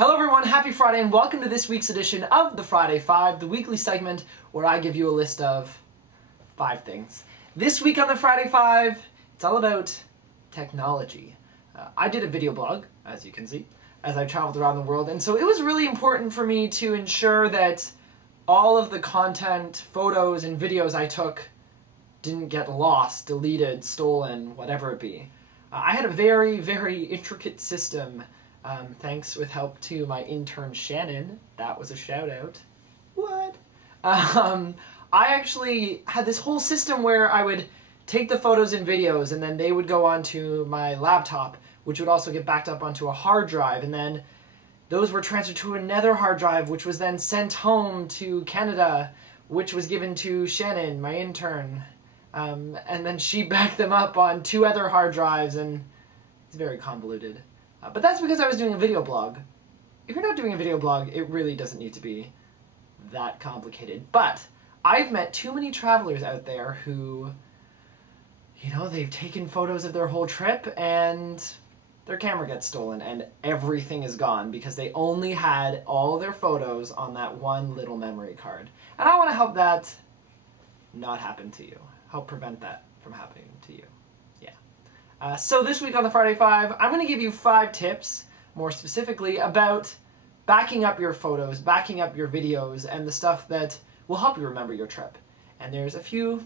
Hello everyone, happy Friday and welcome to this week's edition of the Friday 5, the weekly segment where I give you a list of 5 things. This week on the Friday 5, it's all about technology. I did a video blog, as you can see, as I traveled around the world, and so it was really important for me to ensure that all of the content, photos, and videos I took didn't get lost, deleted, stolen, whatever it be. I had a very, very intricate system. Thanks with help to my intern Shannon. That was a shout out. What? I actually had this whole system where I would take the photos and videos and then they would go onto my laptop, which would also get backed up onto a hard drive, and then those were transferred to another hard drive, which was then sent home to Canada, which was given to Shannon, my intern. And then she backed them up on 2 other hard drives, and it's very convoluted. But that's because I was doing a video blog. If you're not doing a video blog, it really doesn't need to be that complicated. But I've met too many travelers out there who, they've taken photos of their whole trip and their camera gets stolen and everything is gone because they only had all their photos on that one little memory card. And I want to help that not happen to you. Help prevent that from happening to you. So this week on the Friday 5, I'm going to give you 5 tips, more specifically, about backing up your photos, backing up your videos, and the stuff that will help you remember your trip. And there's a few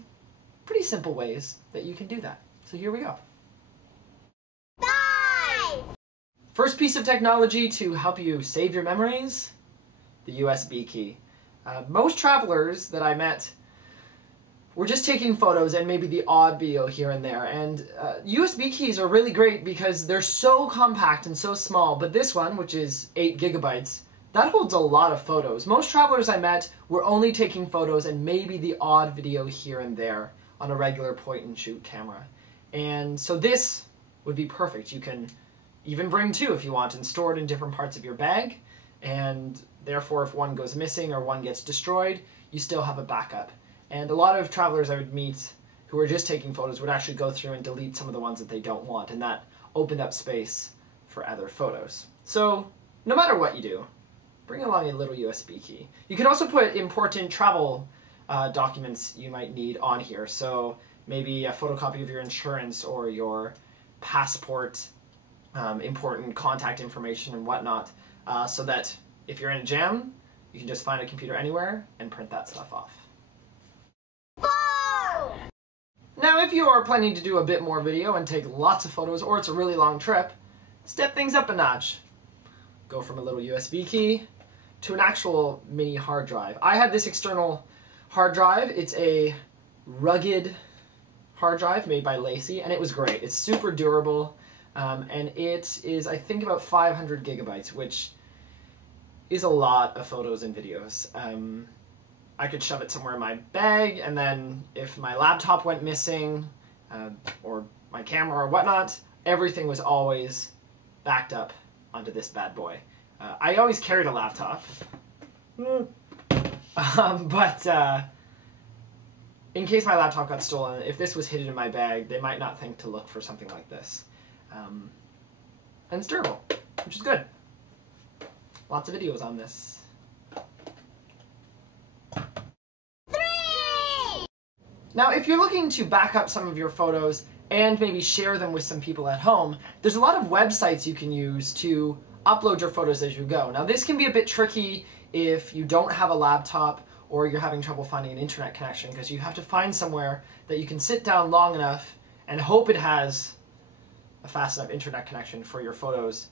pretty simple ways that you can do that. So here we go. 5! First piece of technology to help you save your memories, the USB key. Most travelers that I met we're just taking photos and maybe the odd video here and there. And USB keys are really great because they're so compact and so small. But this one, which is 8 gigabytes, that holds a lot of photos. Most travelers I met were only taking photos and maybe the odd video here and there on a regular point-and-shoot camera. And so this would be perfect. You can even bring 2 if you want and store it in different parts of your bag. And therefore, if one goes missing or one gets destroyed, you still have a backup. And a lot of travelers I would meet who were just taking photos would actually go through and delete some of the ones that they don't want, and that opened up space for other photos. So no matter what you do, bring along a little USB key. You can also put important travel documents you might need on here. So maybe a photocopy of your insurance or your passport, important contact information and whatnot, so that if you're in a jam, you can just find a computer anywhere and print that stuff off. Now, if you are planning to do a bit more video and take lots of photos, or it's a really long trip, step things up a notch. Go from a little USB key to an actual mini hard drive. I had this external hard drive. It's a rugged hard drive made by Lacey, and it was great. It's super durable, and it is, I think, about 500 gigabytes, which is a lot of photos and videos. I could shove it somewhere in my bag, and then if my laptop went missing, or my camera or whatnot, everything was always backed up onto this bad boy. I always carried a laptop, but in case my laptop got stolen, if this was hidden in my bag, they might not think to look for something like this. And it's durable, which is good. Lots of videos on this. Now, if you're looking to back up some of your photos and maybe share them with some people at home, there's a lot of websites you can use to upload your photos as you go. Now, this can be a bit tricky if you don't have a laptop or you're having trouble finding an internet connection, because you have to find somewhere that you can sit down long enough and hope it has a fast enough internet connection for your photos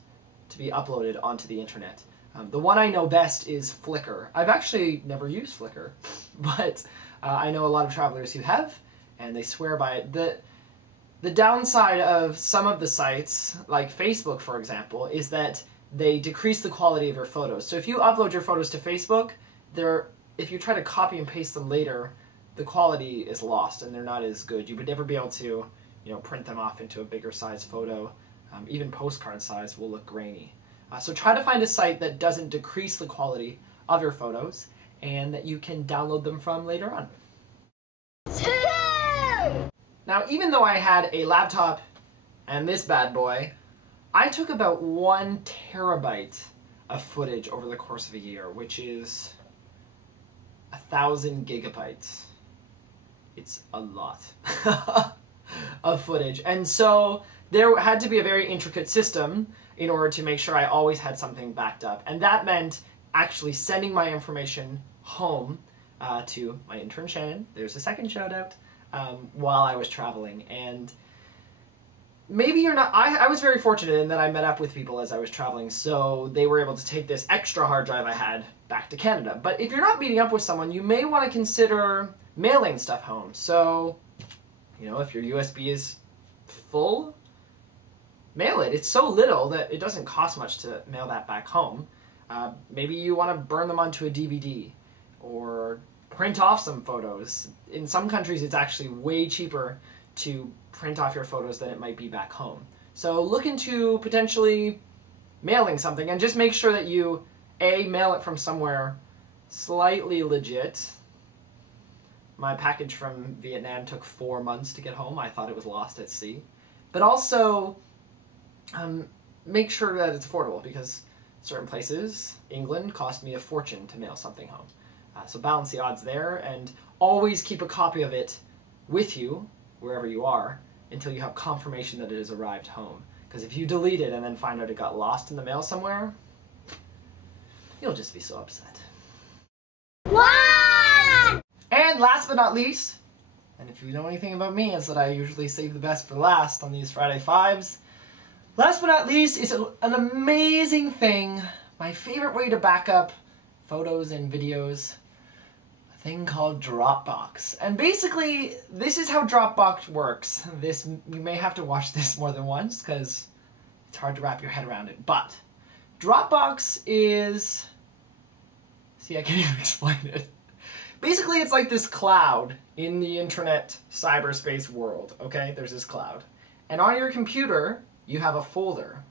to be uploaded onto the internet. The one I know best is Flickr. I've actually never used Flickr, but I know a lot of travelers who have, and they swear by it. The downside of some of the sites, like Facebook, for example, is that they decrease the quality of your photos. So if you upload your photos to Facebook, if you try to copy and paste them later, the quality is lost and they're not as good. You would never be able to, print them off into a bigger size photo. Even postcard size will look grainy. So try to find a site that doesn't decrease the quality of your photos and that you can download them from later on. 2! Now, even though I had a laptop and this bad boy, I took about 1 terabyte of footage over the course of a year, which is 1,000 gigabytes. It's a lot of footage. And so there had to be a very intricate system in order to make sure I always had something backed up. And that meant actually sending my information home to my intern Shannon. There's a second shout out, while I was traveling. And maybe you're not, I was very fortunate in that I met up with people as I was traveling, so they were able to take this extra hard drive I had back to Canada. But if you're not meeting up with someone, you may want to consider mailing stuff home. So, you know, if your USB is full, mail it. It's so little that it doesn't cost much to mail that back home. Maybe you want to burn them onto a DVD or print off some photos. In some countries, it's actually way cheaper to print off your photos than it might be back home. So look into potentially mailing something, and just make sure that you, A, mail it from somewhere slightly legit. My package from Vietnam took 4 months to get home. I thought it was lost at sea. But also, make sure that it's affordable, because certain places, England, cost me a fortune to mail something home. So balance the odds there, and always keep a copy of it with you, wherever you are, until you have confirmation that it has arrived home. Because if you delete it and then find out it got lost in the mail somewhere, you'll just be so upset. One! And last but not least, and if you know anything about me, it's that I usually save the best for last on these Friday Fives. Last but not least is an amazing thing, my favorite way to back up photos and videos, a thing called Dropbox. And basically, this is how Dropbox works. You may have to watch this more than once, because it's hard to wrap your head around it. But Dropbox is... See, I can't even explain it. Basically, it's like this cloud in the internet cyberspace world, okay? There's this cloud. And on your computer, you have a folder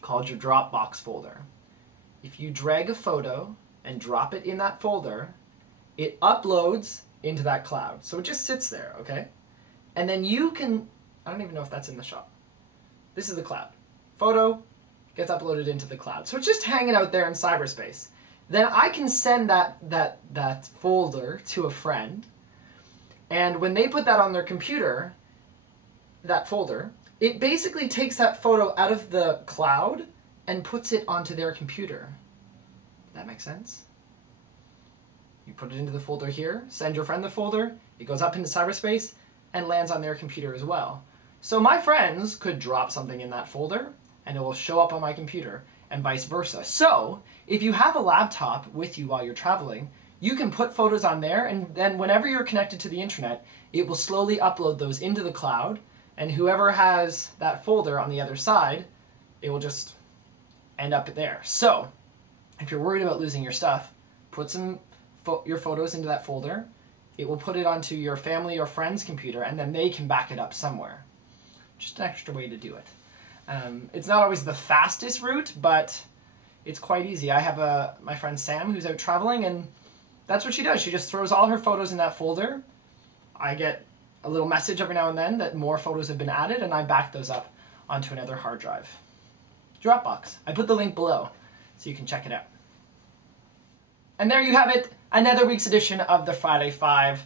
called your Dropbox folder. If you drag a photo and drop it in that folder, it uploads into that cloud. So it just sits there, okay? And then you can, I don't even know if that's in the shop. This is the cloud. Photo gets uploaded into the cloud. So it's just hanging out there in cyberspace. Then I can send that folder to a friend, and when they put that on their computer, that folder, it basically takes that photo out of the cloud and puts it onto their computer. That makes sense? You put it into the folder here, send your friend the folder, it goes up into cyberspace and lands on their computer as well. So my friends could drop something in that folder and it will show up on my computer, and vice versa. So if you have a laptop with you while you're traveling, you can put photos on there, and then whenever you're connected to the internet, it will slowly upload those into the cloud, and whoever has that folder on the other side, it will just end up there. So if you're worried about losing your stuff, put your photos into that folder. It will put it onto your family or friend's computer, and then they can back it up somewhere. Just an extra way to do it. It's not always the fastest route, but it's quite easy. I have my friend Sam who's out traveling, and that's what she does. She just throws all her photos in that folder. I get a little message every now and then that more photos have been added, and I back those up onto another hard drive. Dropbox. I put the link below so you can check it out. And there you have it, another week's edition of the Friday Five.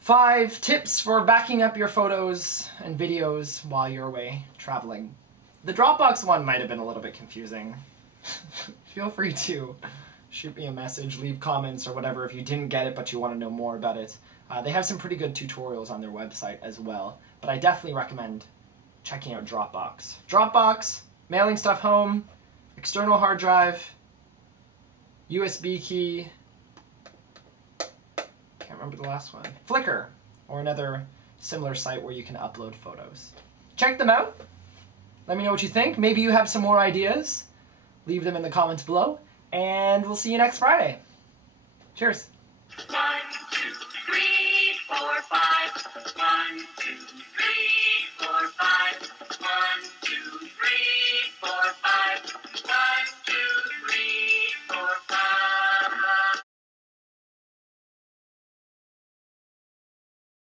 5 tips for backing up your photos and videos while you're away traveling. The Dropbox one might have been a little bit confusing. Feel free to shoot me a message, leave comments or whatever if you didn't get it but you want to know more about it. They have some pretty good tutorials on their website as well, but I definitely recommend checking out Dropbox. Dropbox, mailing stuff home, external hard drive, USB key, can't remember the last one, Flickr, or another similar site where you can upload photos. Check them out. Let me know what you think. Maybe you have some more ideas. Leave them in the comments below, and we'll see you next Friday. Cheers. 1, 2, 3, 4, 5. 1,